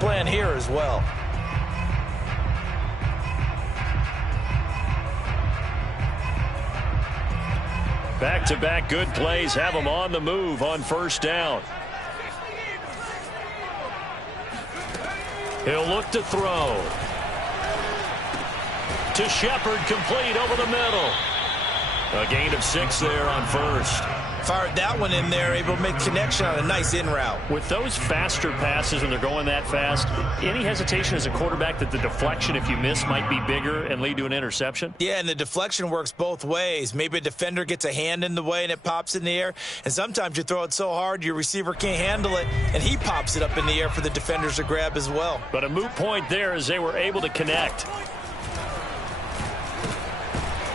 plan here as well. Back-to-back good plays have him on the move on first down. He'll look to throw. To Shepard, complete over the middle. A gain of 6 there on first. Fired that one in there, able to make connection on a nice in route. With those faster passes when they're going that fast, any hesitation as a quarterback that the deflection, if you miss, might be bigger and lead to an interception? Yeah, and the deflection works both ways. Maybe a defender gets a hand in the way and it pops in the air. And sometimes you throw it so hard your receiver can't handle it, and he pops it up in the air for the defenders to grab as well. But a moot point there as they were able to connect.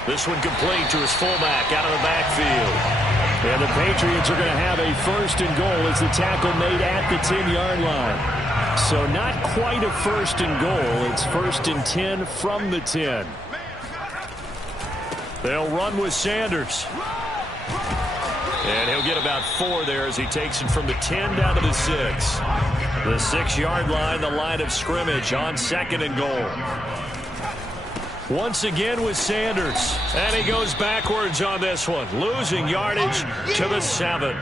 This one complete to his fullback out of the backfield. And the Patriots are going to have a first and goal as the tackle made at the 10-yard line. So not quite a first and goal. It's first and 10 from the 10. They'll run with Sanders. And he'll get about 4 there as he takes it from the 10 down to the 6. The 6-yard line, the line of scrimmage on second and goal. Once again with Sanders. And he goes backwards on this one, losing yardage to the 7.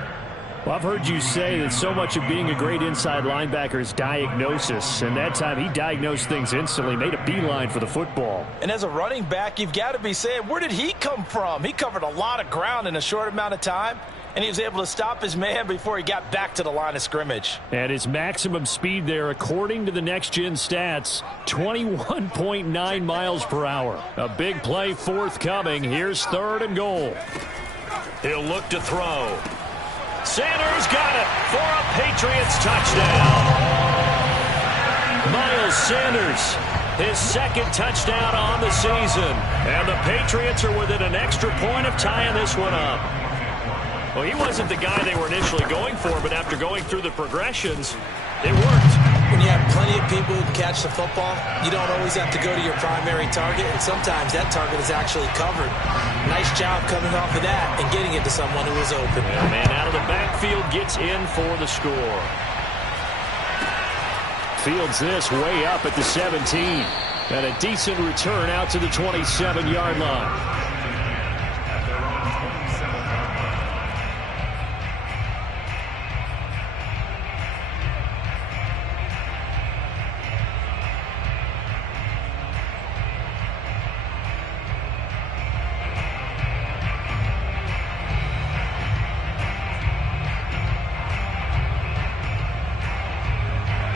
Well, I've heard you say that so much of being a great inside linebacker is diagnosis. And that time he diagnosed things instantly, made a beeline for the football. And as a running back, you've got to be saying, where did he come from? He covered a lot of ground in a short amount of time, and he was able to stop his man before he got back to the line of scrimmage. And his maximum speed there, according to the next-gen stats, 21.9 miles per hour. A big play forthcoming. Here's third and goal. He'll look to throw. Sanders got it for a Patriots touchdown. Miles Sanders, his second touchdown on the season. And the Patriots are within an extra point of tying this one up. Well, he wasn't the guy they were initially going for, but after going through the progressions, it worked. When you have plenty of people who can catch the football, you don't always have to go to your primary target, and sometimes that target is actually covered. Nice job coming off of that and getting it to someone who was open. And man out of the backfield gets in for the score. Fields this way up at the 17. And a decent return out to the 27-yard line.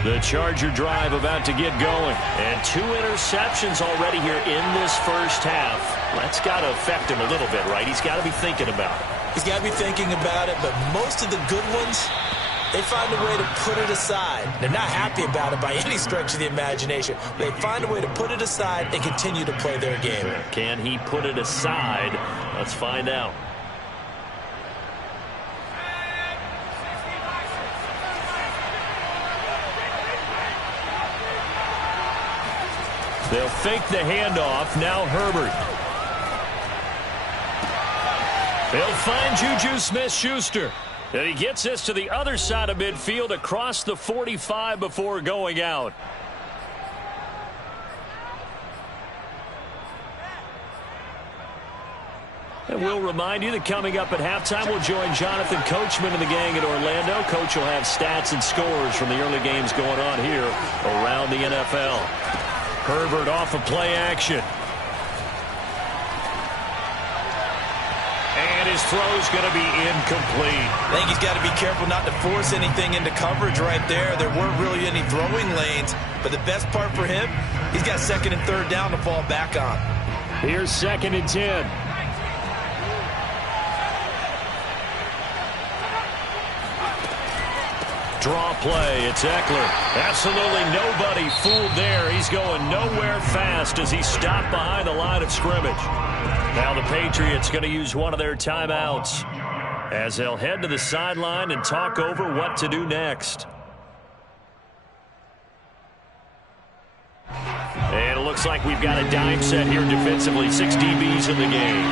The Charger drive about to get going. And 2 interceptions already here in this first half. That's got to affect him a little bit, right? He's got to be thinking about it. He's got to be thinking about it, but most of the good ones, they find a way to put it aside. They're not happy about it by any stretch of the imagination. They find a way to put it aside and continue to play their game. Can he put it aside? Let's find out. They'll fake the handoff. Now Herbert. They'll find Juju Smith-Schuster. And he gets this to the other side of midfield across the 45 before going out. And we'll remind you that coming up at halftime, we'll join Jonathan Coachman and the gang at Orlando. Coach will have stats and scores from the early games going on here around the NFL. Herbert off of play action. And his throw's going to be incomplete. I think he's got to be careful not to force anything into coverage right there. There weren't really any throwing lanes. But the best part for him, he's got second and third down to fall back on. Here's second and 10. Draw play. It's Eckler. Absolutely nobody fooled there. He's going nowhere fast as he stopped behind the line of scrimmage. Now the Patriots going to use one of their timeouts as they'll head to the sideline and talk over what to do next. And it looks like we've got a dime set here defensively. 6 DBs in the game.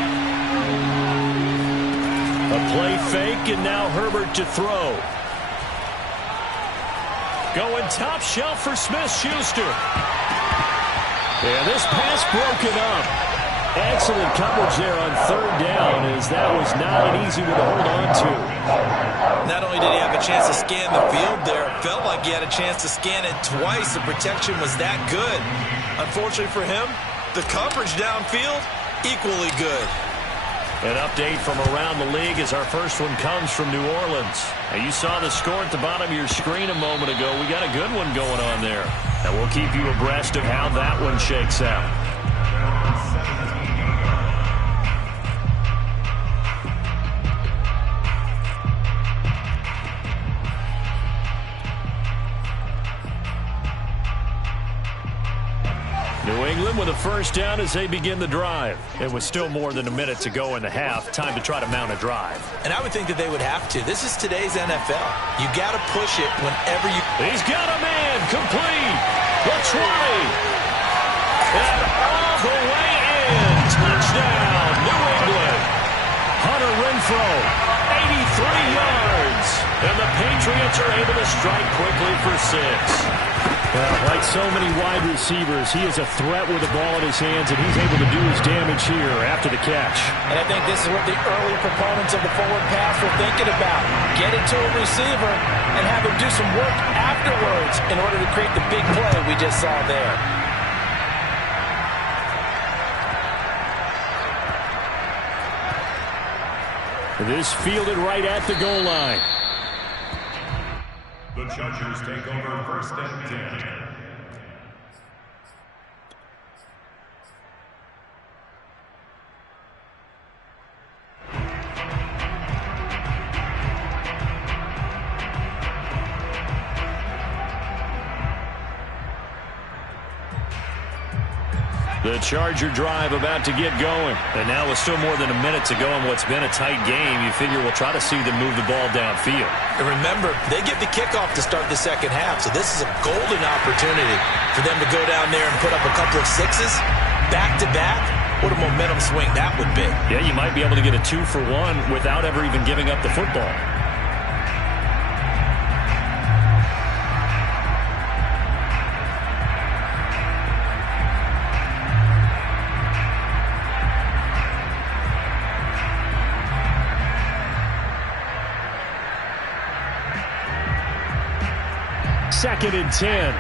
A play fake, and now Herbert to throw. Going top shelf for Smith-Schuster. Yeah, this pass broken up. Excellent coverage there on third down, as that was not an easy one to hold on to. Not only did he have a chance to scan the field there, it felt like he had a chance to scan it twice. The protection was that good. Unfortunately for him, the coverage downfield, equally good. An update from around the league as our first one comes from New Orleans. Now, you saw the score at the bottom of your screen a moment ago. We got a good one going on there. And we'll keep you abreast of how that one shakes out. New England with a first down as they begin the drive. It was still more than a minute to go in the half. Time to try to mount a drive. And I would think that they would have to. This is today's NFL. You got to push it whenever you... He's got a man complete. The 20. And all the way in. Touchdown, New England. Hunter Renfrow, 83 yards. And the Patriots are able to strike quickly for 6. Like so many wide receivers, he is a threat with the ball in his hands, and he's able to do his damage here after the catch. And I think this is what the early proponents of the forward pass were thinking about. Get it to a receiver and have him do some work afterwards in order to create the big play we just saw there. This fielded right at the goal line. The Chargers take over first and 10. The Charger drive about to get going. And now with still more than a minute to go in what's been a tight game, you figure we'll try to see them move the ball downfield. And remember, they get the kickoff to start the second half, so this is a golden opportunity for them to go down there and put up a couple of sixes back-to-back. What a momentum swing that would be. Yeah, you might be able to get a 2-for-1 without ever even giving up the football. Second and 10.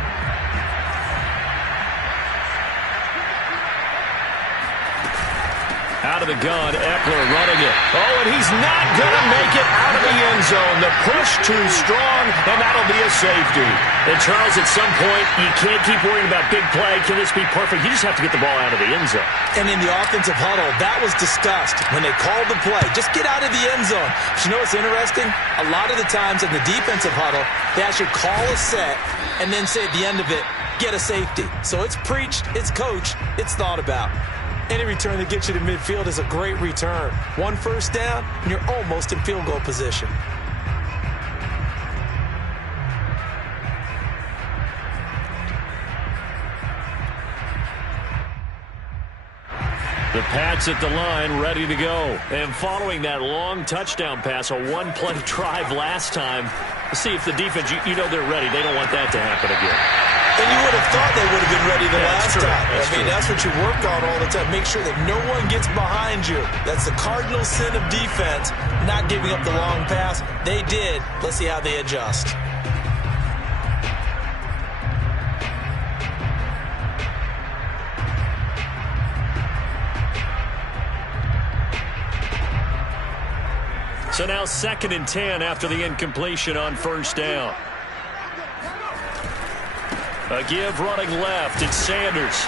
Out of the gun, Eckler running it. Oh, and he's not going to make it out of the end zone. The push too strong, and that'll be a safety. And, Charles, at some point, you can't keep worrying about big play. Can this be perfect? You just have to get the ball out of the end zone. And in the offensive huddle, that was discussed when they called the play. Just get out of the end zone. But you know what's interesting? A lot of the times in the defensive huddle, they actually call a set and then say at the end of it, get a safety. So it's preached, it's coached, it's thought about. Any return that gets you to midfield is a great return. One first down, and you're almost in field goal position. The Pats at the line, ready to go. And following that long touchdown pass, a one-play drive last time, let's see if the defense, you know they're ready. They don't want that to happen again. And you would have thought they would have been ready the last time. I mean, that's what you work on all the time. Make sure that no one gets behind you. That's the cardinal sin of defense, not giving up the long pass. They did. Let's see how they adjust. So now second and 10 after the incompletion on first down. A give running left. It's Sanders.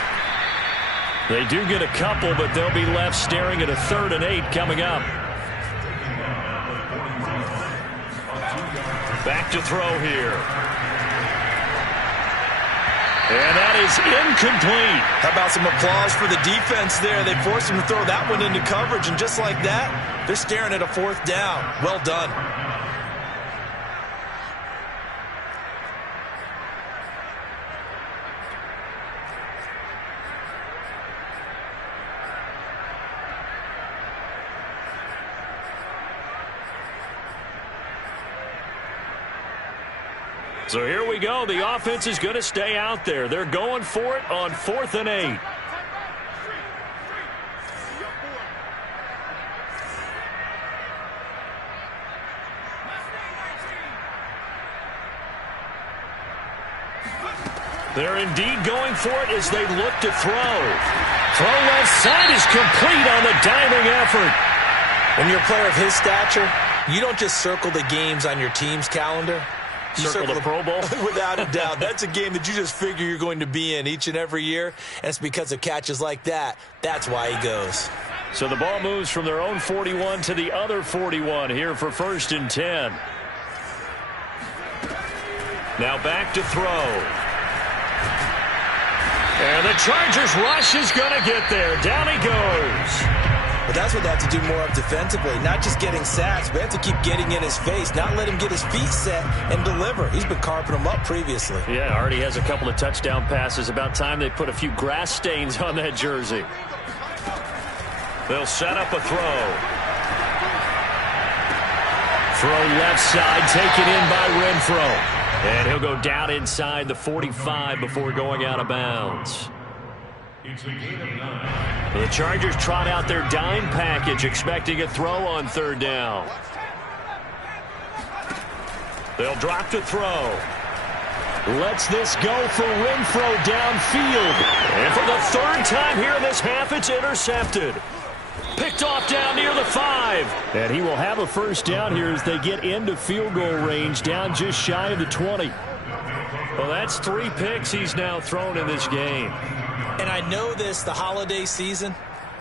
They do get a couple, but they'll be left staring at a 3rd and 8 coming up. Back to throw here. And that is incomplete. How about some applause for the defense there? They forced him to throw that one into coverage, and just like that, they're staring at a 4th down. Well done. So here we go. The offense is going to stay out there. They're going for it on 4th and 8. They're indeed going for it as they look to throw. Throw left side is complete on the diving effort. When you're a player of his stature, you don't just circle the games on your team's calendar. You circle the Pro Bowl? Without a doubt. That's a game that you just figure you're going to be in each and every year. And it's because of catches like that. That's why he goes. So the ball moves from their own 41 to the other 41 here for 1st and 10. Now back to throw. And the Chargers rush is going to get there. Down he goes. But that's what they have to do more of defensively. Not just getting sacks, but they have to keep getting in his face. Not let him get his feet set and deliver. He's been carving them up previously. Yeah, already has a couple of touchdown passes. About time they put a few grass stains on that jersey. They'll set up a throw. Throw left side, taken in by Renfro. And he'll go down inside the 45 before going out of bounds. It's a gain of 9. The Chargers trot out their dime package, expecting a throw on 3rd down. They'll drop to throw. Lets this go for Renfro downfield. And for the 3rd time here in this half, it's intercepted. Picked off down near the 5. And he will have a 1st down here as they get into field goal range, down just shy of the 20. Well, that's 3 picks he's now thrown in this game. And I know this, the holiday season,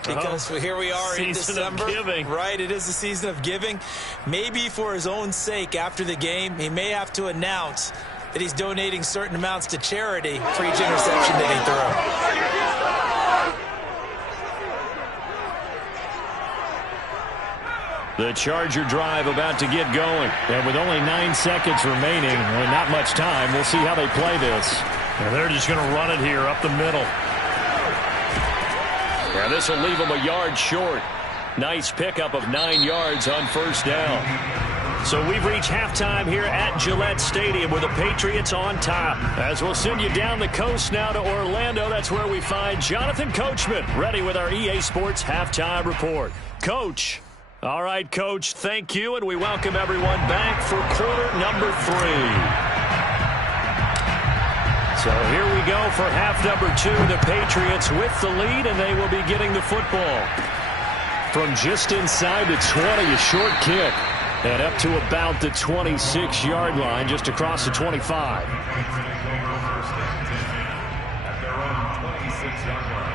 because here we are in December. Season of giving. Right, it is the season of giving. Maybe for his own sake after the game, he may have to announce that he's donating certain amounts to charity for each interception that he throws. The Charger drive about to get going. And with only 9 seconds remaining, well, not much time, we'll see how they play this. And they're just going to run it here up the middle. Yeah, this will leave them a yard short. Nice pickup of 9 yards on 1st down. So we've reached halftime here at Gillette Stadium with the Patriots on top. As we'll send you down the coast now to Orlando, that's where we find Jonathan Coachman ready with our EA Sports Halftime Report. Coach. All right, Coach, thank you, and we welcome everyone back for quarter number 3. So here we go for half number 2. The Patriots with the lead, and they will be getting the football. From just inside the 20, a short kick. And up to about the 26-yard line, just across the 25. At their own 26-yard line.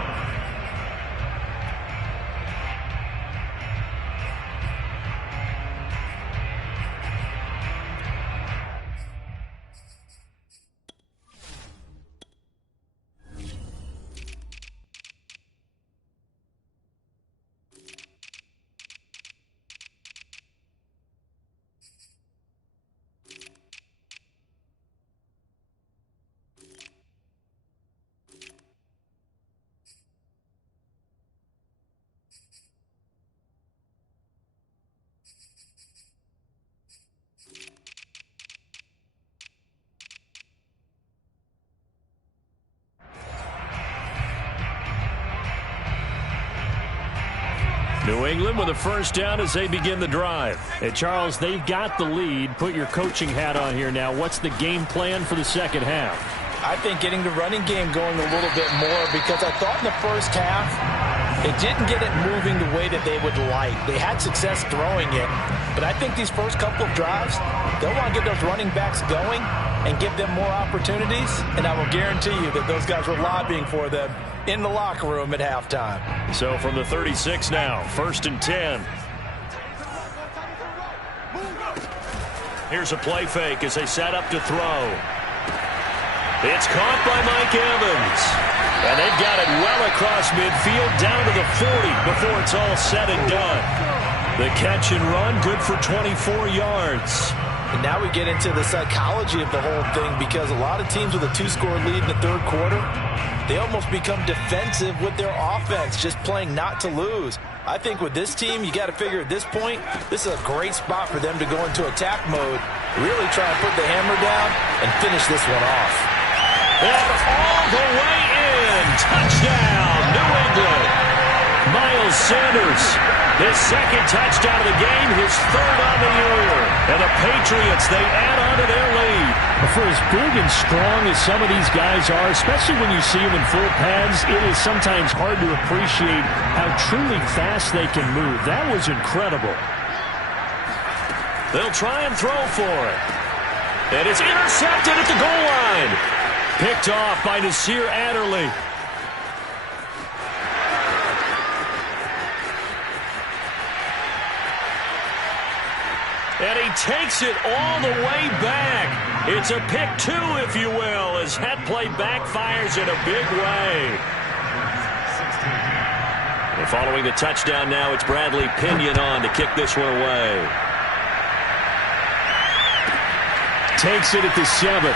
New England with a 1st down as they begin the drive. Hey, Charles, they've got the lead. Put your coaching hat on here now. What's the game plan for the 2nd half? I think getting the running game going a little bit more, because I thought in the 1st half it didn't get it moving the way that they would like. They had success throwing it, but I think these first couple of drives, they'll want to get those running backs going and give them more opportunities, and I will guarantee you that those guys were lobbying for them in the locker room at halftime. So from the 36 now, 1st and 10. Here's a play fake as they set up to throw. It's caught by Mike Evans. And they've got it well across midfield down to the 40 before it's all said and done. The catch and run, good for 24 yards. And now we get into the psychology of the whole thing, because a lot of teams with a 2-score lead in the 3rd quarter, they almost become defensive with their offense, just playing not to lose. I think with this team, you got to figure at this point, this is a great spot for them to go into attack mode Really try and put the hammer down and finish this one off. And all the way in. Touchdown, New England. Miles Sanders, his second touchdown of the game, his third on the year. And the Patriots, they add on to their lead. For as big and strong as some of these guys are, especially when you see them in full pads, it is sometimes hard to appreciate how truly fast they can move. That was incredible. They'll try and throw for it. And it's intercepted at the goal line. Picked off by Nasir Adderley. And he takes it all the way back. It's a pick two, if you will, as that play backfires in a big way. And following the touchdown now, it's Bradley Pinion on to kick this one away. Takes it at the 7.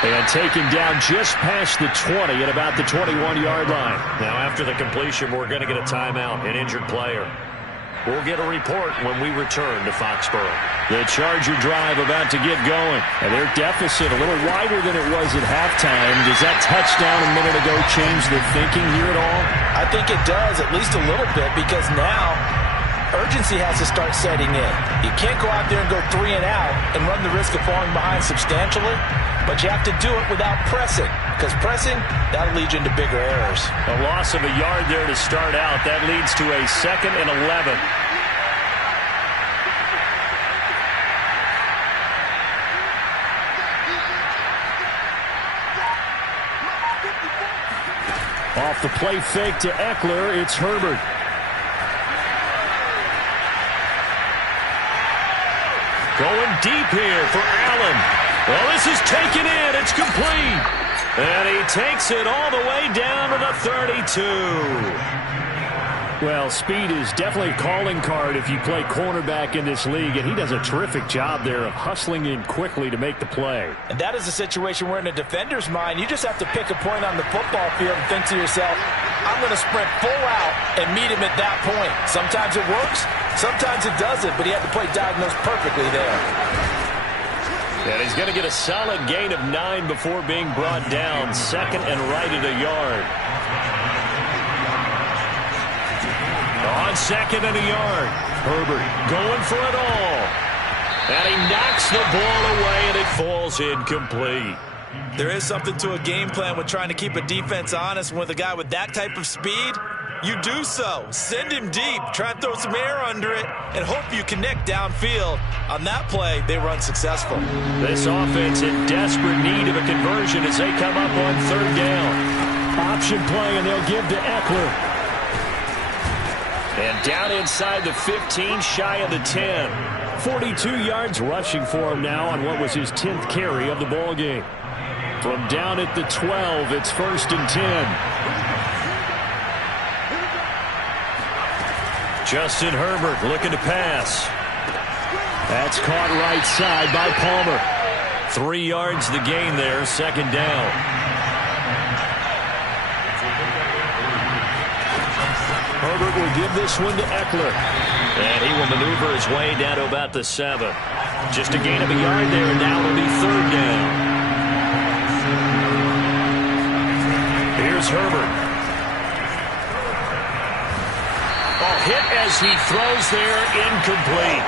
And taken down just past the 20 at about the 21-yard line. Now after the completion, we're going to get a timeout, an injured player. We'll get a report when we return to Foxborough. The Charger drive about to get going. And their deficit a little wider than it was at halftime. Does that touchdown a minute ago change the thinking here at all? I think it does, at least a little bit, because now urgency has to start setting in. You can't go out there and go 3 and out and run the risk of falling behind substantially, but you have to do it without pressing, because pressing, that'll lead you into bigger errors. A loss of a yard there to start out. That leads to a 2nd and 11. Off the play fake to Eckler, it's Herbert. Going deep here for Allen. Well, this is taken in. It's complete. And he takes it all the way down to the 32. Well, speed is definitely a calling card if you play cornerback in this league, and he does a terrific job there of hustling in quickly to make the play. And that is a situation where in a defender's mind, you just have to pick a point on the football field and think to yourself, I'm going to sprint full out and meet him at that point. Sometimes it works, sometimes it doesn't, but he had to play diagnosed perfectly there. And he's going to get a solid gain of 9 before being brought down. 2nd and right at a yard. On 2nd and a yard. Herbert going for it all. And he knocks the ball away, and it falls incomplete. There is something to a game plan with trying to keep a defense honest. With a guy with that type of speed, you do so. Send him deep. Try and throw some air under it and hope you connect downfield. On that play, they run successful. This offense in desperate need of a conversion as they come up on 3rd down. Option play, and they'll give to Eckler. And down inside the 15, shy of the 10. 42 yards rushing for him now on what was his 10th carry of the ball game. From down at the 12, it's 1st and 10. Justin Herbert looking to pass. That's caught right side by Palmer. 3 yards the gain there, 2nd down. Herbert will give this one to Eckler. And he will maneuver his way down to about the 7. Just a gain of a yard there, and now it'll be 3rd down. Here's Herbert. Hit as he throws there, incomplete.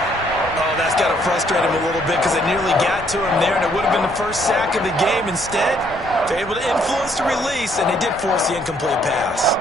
Oh, that's got to frustrate him a little bit because it nearly got to him there, and it would have been the first sack of the game. Instead, they're able to influence the release, and they did force the incomplete pass.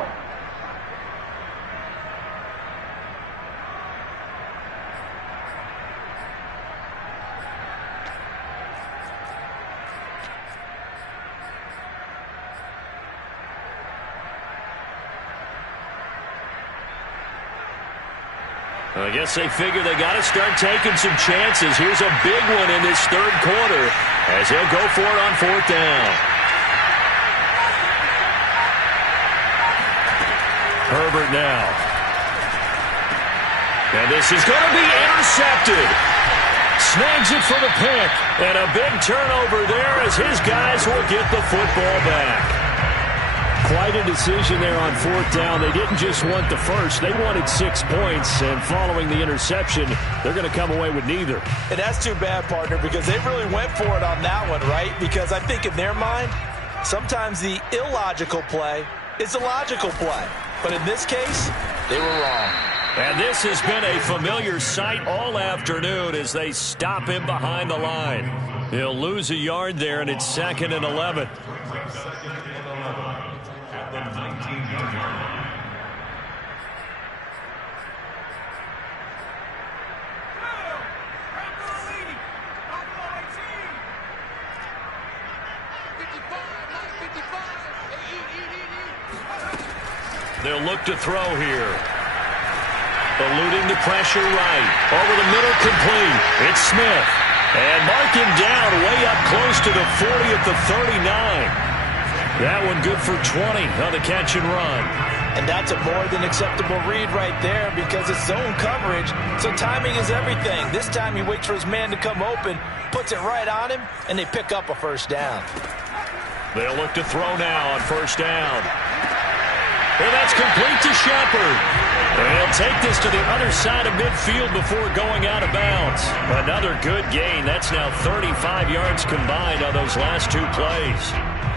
I guess they figure they got to start taking some chances. Here's a big one in this 3rd quarter as he'll go for it on 4th down. Herbert now. And this is going to be intercepted. Snags it for the pick. And a big turnover there as his guys will get the football back. Quite a decision there on fourth down. They didn't just want the first. They wanted 6 points, and following the interception, they're going to come away with neither. And that's too bad, partner, because they really went for it on that one, right? Because I think in their mind, sometimes the illogical play is a logical play. But in this case, they were wrong. And this has been a familiar sight all afternoon as they stop him behind the line. He'll lose a yard there, and it's 2nd and 11. They'll look to throw here. Eluding the pressure right. Over the middle, complete. It's Smith. And mark him down way up close to the 40 at the 39. That one good for 20 on the catch and run. And that's a more than acceptable read right there because it's zone coverage, so timing is everything. This time he waits for his man to come open, puts it right on him, and they pick up a first down. They'll look to throw now on first down. And that's complete to Shepard. And he'll take this to the other side of midfield before going out of bounds. Another good gain. That's now 35 yards combined on those last 2 plays.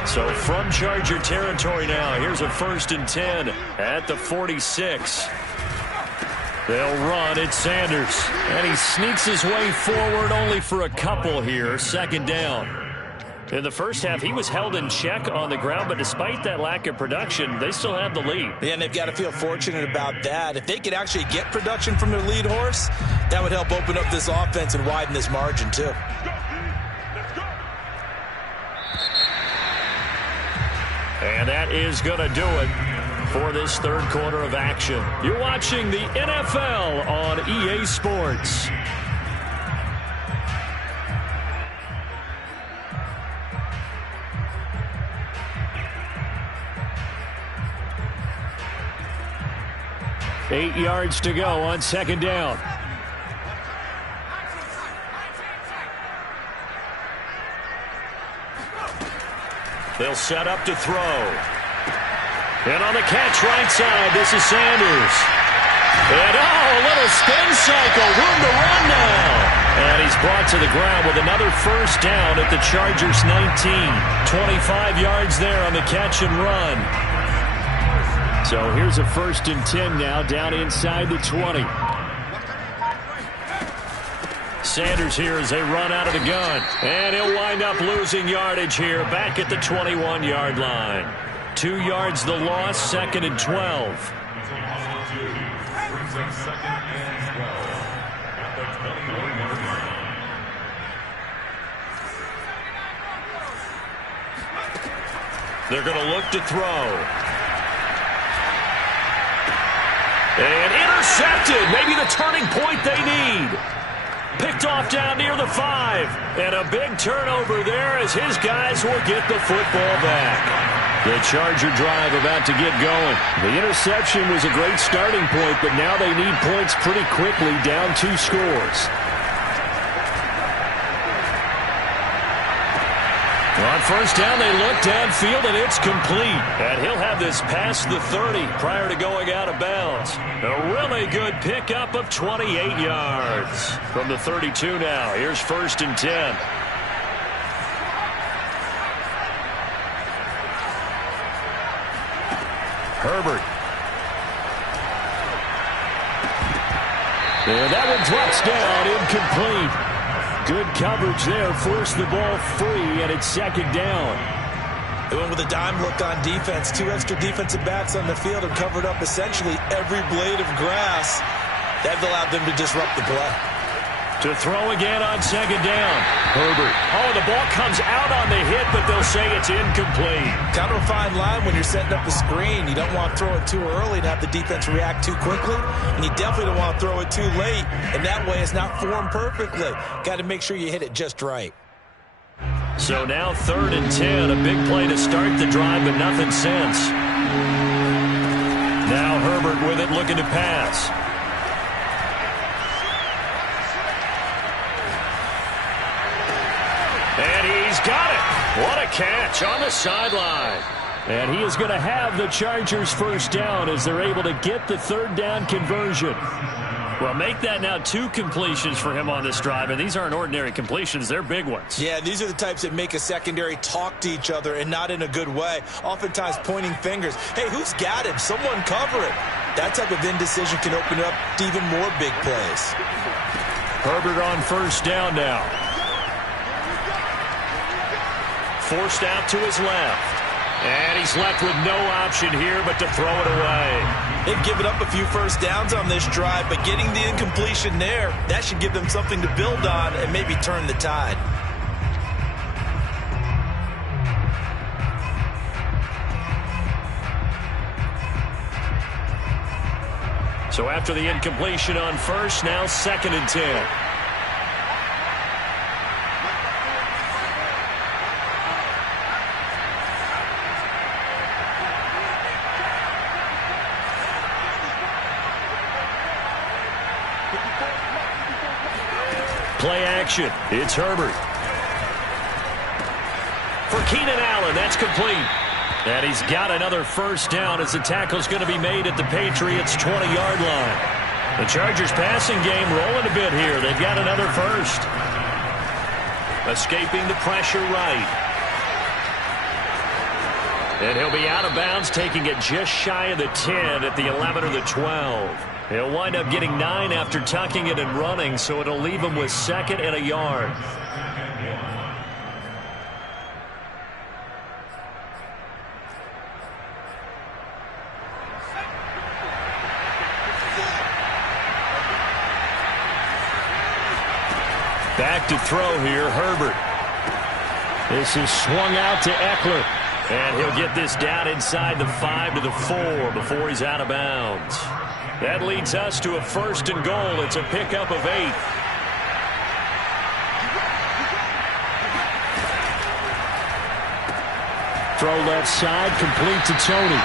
So from Charger territory now, here's a 1st and 10 at the 46. They'll run. It's Sanders. And he sneaks his way forward only for a couple here. 2nd down. In the first half, he was held in check on the ground, but despite that lack of production, they still have the lead. Yeah, and they've got to feel fortunate about that. If they could actually get production from their lead horse, that would help open up this offense and widen this margin, too. And that is going to do it for this 3rd quarter of action. You're watching the NFL on EA Sports. Eight yards to go on 2nd down. They'll set up to throw. And on the catch right side, this is Sanders. And a little spin cycle, room to run now. And he's brought to the ground with another first down at the Chargers 19. 25 yards there on the catch and run. So here's a 1st and 10 now down inside the 20. Sanders here as they run out of the gun. And he'll wind up losing yardage here back at the 21-yard line. 2 yards the loss, 2nd and 12. They're going to look to throw. And intercepted. Maybe the turning point they need. Picked off down near the 5. And a big turnover there as his guys will get the football back. The Charger drive about to get going. The interception was a great starting point, but now they need points pretty quickly, down 2 scores. On first down, they look downfield, and it's complete. And he'll have this past the 30 prior to going out of bounds. A really good pickup of 28 yards. From the 32 now, here's 1st and 10. Herbert. And that one drops down, incomplete. Good coverage there, forced the ball free, and it's 2nd down. They went with a dime look on defense. 2 extra defensive backs on the field and covered up essentially every blade of grass. That allowed them to disrupt the play. To throw again on 2nd down. Herbert. Oh, the ball comes out on the hit, but they'll say it's incomplete. Kind of a fine line when you're setting up a screen. You don't want to throw it too early and have the defense react too quickly. And you definitely don't want to throw it too late. And that way it's not formed perfectly. Got to make sure you hit it just right. So now 3rd and 10. A big play to start the drive, but nothing since. Now Herbert with it, looking to pass. And he's got it. What a catch on the sideline. And he is going to have the Chargers first down as they're able to get the third down conversion. Well, make that now 2 completions for him on this drive, and these aren't ordinary completions. They're big ones. Yeah, these are the types that make a secondary talk to each other and not in a good way. Oftentimes pointing fingers. Hey, who's got him? Someone cover it. That type of indecision can open up to even more big plays. Herbert on first down now. Forced out to his left. And he's left with no option here but to throw it away. They've given up a few first downs on this drive, but getting the incompletion there, that should give them something to build on and maybe turn the tide. So after the incompletion on first, now 2nd and 10. Play action. It's Herbert. For Keenan Allen, that's complete. And he's got another first down as the tackle's going to be made at the Patriots' 20-yard line. The Chargers passing game rolling a bit here. They've got another first. Escaping the pressure right. And he'll be out of bounds, taking it just shy of the 10 at the 11 or the 12. He'll wind up getting 9 after tucking it and running, so it'll leave him with 2nd and a yard. Back to throw here, Herbert. This is swung out to Eckler. And he'll get this down inside the 5 to the 4 before he's out of bounds. That leads us to a 1st and goal. It's a pickup of 8. Throw left side, complete to Tony.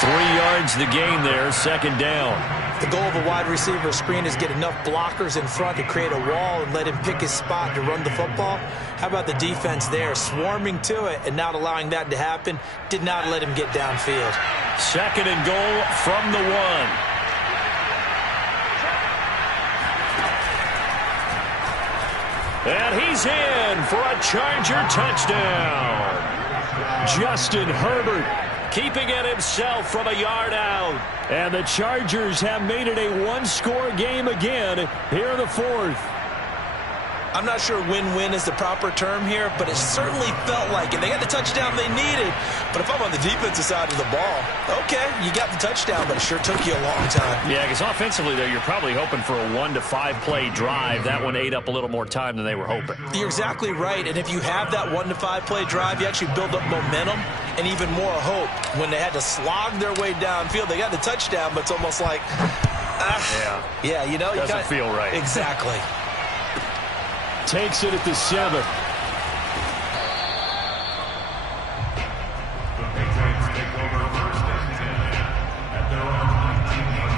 3 yards the gain there, 2nd down. The goal of a wide receiver screen is get enough blockers in front to create a wall and let him pick his spot to run the football. How about the defense there, swarming to it and not allowing that to happen? Did not let him get downfield. 2nd and goal from the 1. And he's in for a Charger touchdown. Justin Herbert keeping it himself from a yard out. And the Chargers have made it a one-score game again here in the 4th. I'm not sure win-win is the proper term here, but it certainly felt like it. They got the touchdown they needed, but if I'm on the defensive side of the ball, okay, you got the touchdown, but it sure took you a long time. Yeah, because offensively, though, you're probably hoping for a 1 to 5 play drive. That one ate up a little more time than they were hoping. You're exactly right, and if you have that 1 to 5 play drive, you actually build up momentum and even more hope. When they had to slog their way downfield, they got the touchdown, but it's almost like, yeah, you know, doesn't feel right. Exactly. Takes it at the 7. The Patriots take over 1st and 10 at their own 19-yard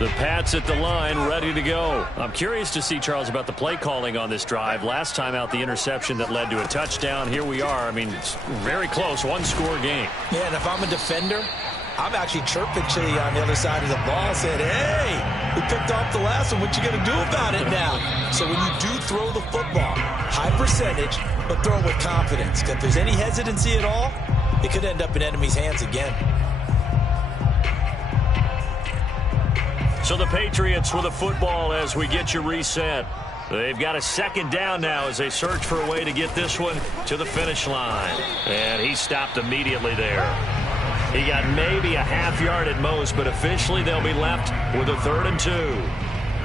The Pats at the line, ready to go. I'm curious to see, Charles, about the play calling on this drive. Last time out, the interception that led to a touchdown. Here we are. I mean, it's very close, one-score game. Yeah, and if I'm a defender, I'm actually chirping to you on the other side of the ball, saying, hey, we picked off the last one. What you going to do about it now? So when you do throw the football, high percentage, but throw it with confidence. Because if there's any hesitancy at all, it could end up in enemy's hands again. So the Patriots with a football as we get you reset. They've got a 2nd down now as they search for a way to get this one to the finish line. And he stopped immediately there. He got maybe a half yard at most, but officially they'll be left with a 3rd and 2.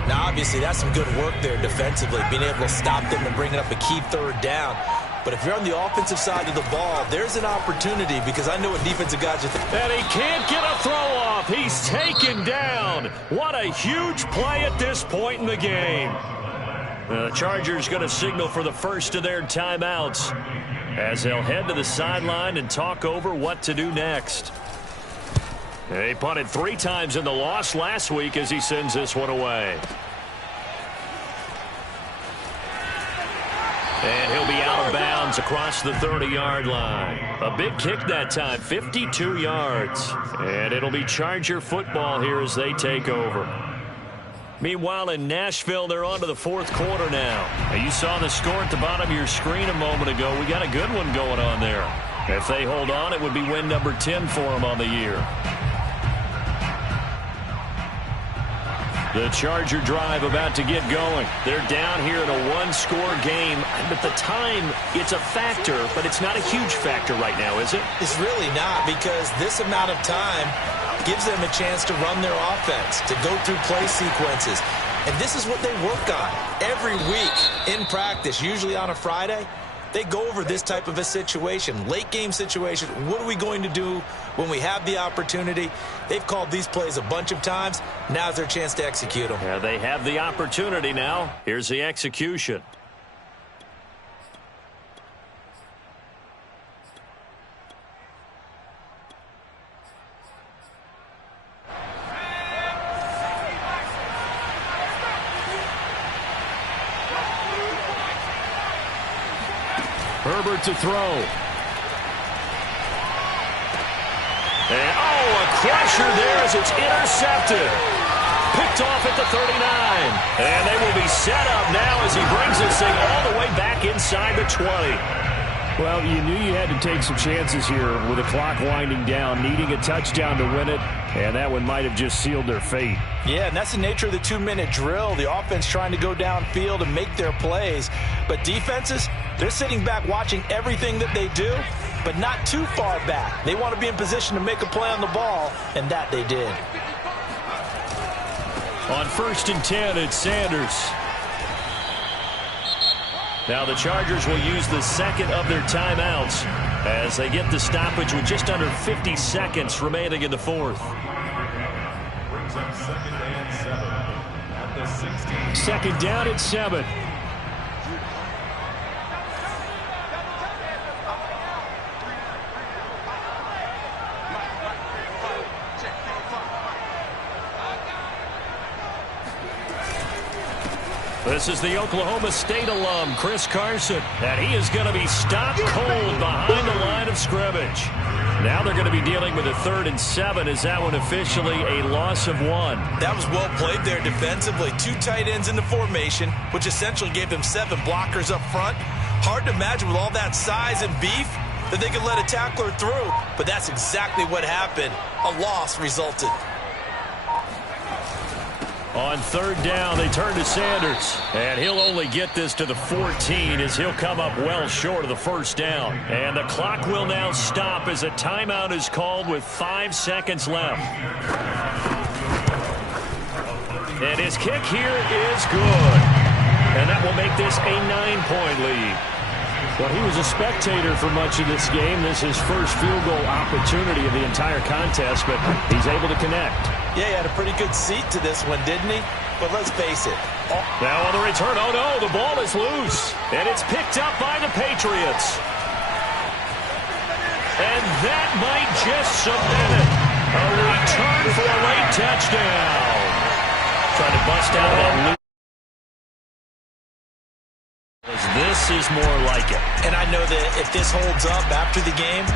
Now, obviously, that's some good work there defensively, being able to stop them and bring up a key 3rd down. But if you're on the offensive side of the ball, there's an opportunity because I know what defensive guys are thinking. And he can't get a throw off. He's taken down. What a huge play at this point in the game. The Chargers going to signal for the first of their timeouts. as they'll head to the sideline and talk over what to do next. They punted 3 times in the loss last week as he sends this one away. And he'll be out of bounds across the 30-yard line. A big kick that time, 52 yards. And it'll be Charger football here as they take over. Meanwhile, in Nashville, they're on to the 4th quarter now. You saw the score at the bottom of your screen a moment ago. We got a good one going on there. If they hold on, it would be win number 10 for them on the year. The Charger drive about to get going. They're down here in a 1-score game. But the time, it's a factor, but it's not a huge factor right now, is it? It's really not, because this amount of time gives them a chance to run their offense, to go through play sequences. And this is what they work on every week in practice, usually on a Friday. They go over this type of a situation, late game situation. What are we going to do when we have the opportunity? They've called these plays a bunch of times. Now's their chance to execute them. Yeah, they have the opportunity now. Here's the execution. Herbert to throw. And, a crusher there as it's intercepted. Picked off at the 39. And they will be set up now as he brings this thing all the way back inside the 20. Well, you knew you had to take some chances here with the clock winding down, needing a touchdown to win it, and that one might have just sealed their fate. Yeah, and that's the nature of the 2-minute drill. The offense trying to go downfield and make their plays. But defenses, they're sitting back watching everything that they do, but not too far back. They want to be in position to make a play on the ball, and that they did. On 1st and 10, it's Sanders. Now the Chargers will use the second of their timeouts as they get the stoppage with just under 50 seconds remaining in the 4th. Brings up 2nd and 7 at the 16. Second down at 7. This is the Oklahoma State alum, Chris Carson, and he is going to be stopped cold behind the line of scrimmage. Now they're going to be dealing with a 3rd and 7. Is that one officially a loss of 1? That was well played there defensively. 2 tight ends in the formation, which essentially gave them 7 blockers up front. Hard to imagine with all that size and beef that they could let a tackler through, but that's exactly what happened. A loss resulted. On 3rd down, they turn to Sanders. And he'll only get this to the 14 as he'll come up well short of the 1st down. And the clock will now stop as a timeout is called with 5 seconds left. And his kick here is good. And that will make this a 9-point lead. Well, he was a spectator for much of this game. This is his first field goal opportunity of the entire contest, but he's able to connect. Yeah, he had a pretty good seat to this one, didn't he? But let's face it. Now on the return, oh no, the ball is loose. And it's picked up by the Patriots. And that might just submit it. A return for a late touchdown. Trying to bust out that loose. This is more like it. And I know that if this holds up after the game,